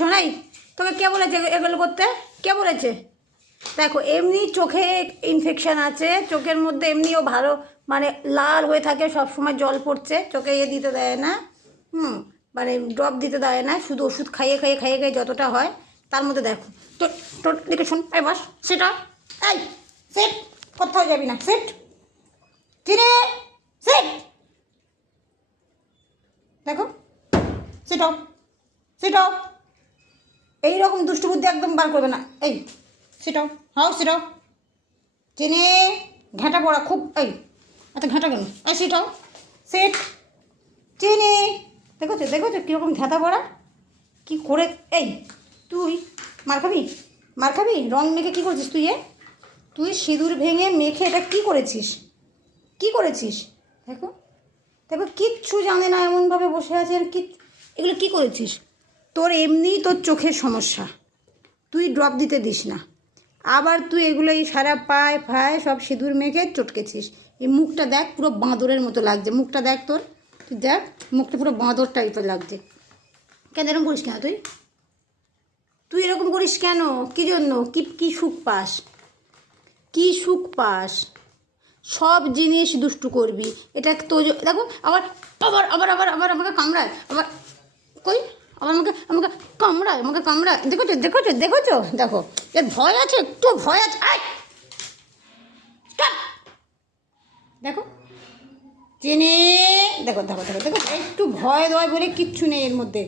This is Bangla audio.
শোনাই? তোকে কে বলেছে এগুলো করতে? কে বলেছে? দেখো, এমনি চোখে ইনফেকশান আছে, চোখের মধ্যে এমনিও ভালো মানে লাল হয়ে থাকে সব সময় জল পড়ছে, চোখে ইয়ে দিতে দেয় না, হুম মানে ড্রপ দিতে দেয় না, শুধু ওষুধ খাইয়ে খাইয়ে খাইয়ে খাইয়ে যতটা হয়, তার মধ্যে দেখো। তো, তোর দিকে শোন, এই বাস সেটা এই সেট কোথাও যাবি না সেট কিরে সেট দেখো সেটাও সেটাও এইরকম দুষ্টু বুদ্ধি একদম বার করবে না। এই সেটাও হাও সেটাও চেনে ঘাঁটা পড়া, খুব, এই, এত ঘাঁটা কেন? এই সেটাও সেট চেনে দেখোছো দেখোছো কীরকম ঘাঁটা পড়া? কি করে, এই, তুই, মার খাবি? মার খাবি? রং মেখে কী করছিস তুই, এ? তুই সিঁদুর ভেঙে মেখে এটা কী করেছিস? কি করেছিস? দেখো দেখো, কিচ্ছু জানে না, এমনভাবে বসে আছে আর কি এগুলো কী করেছিস? তোর এমনিই তোর চোখের সমস্যা। তুই ড্রপ দিতে দিস না। আবার তুই এগুলো এই সারা পায়ে ফায়ে সব সিঁদুর মেখে চটকেছিস। এই মুখটা দেখ, পুরো বাঁদরের মতো লাগছে। মুখটা দেখ তোর। তুই দেখ, মুখটা পুরো বাঁদর টাইপের লাগছে। কেন এরকম করিস কেন তুই? তুই এরকম করিস কেন? কী জন্য? কি, কী সুখ পাস? কী সুখ পাস? সব জিনিস দুষ্টু করবি। এটা তো দেখো আবার আবার আবার আবার আবার আমাকে কামড়ায়, আবার কই আবার আমাকে আমাকে কামড়ায়, আমাকে কামড়ায়। দেখোছো দেখোছো দেখোছো? দেখো, এর ভয় আছে একটু ভয় আছে। আয়! দেখো চিনি দেখো দেখো দেখো দেখো, একটু ভয় দয় বলে কিচ্ছু নেই এর মধ্যে।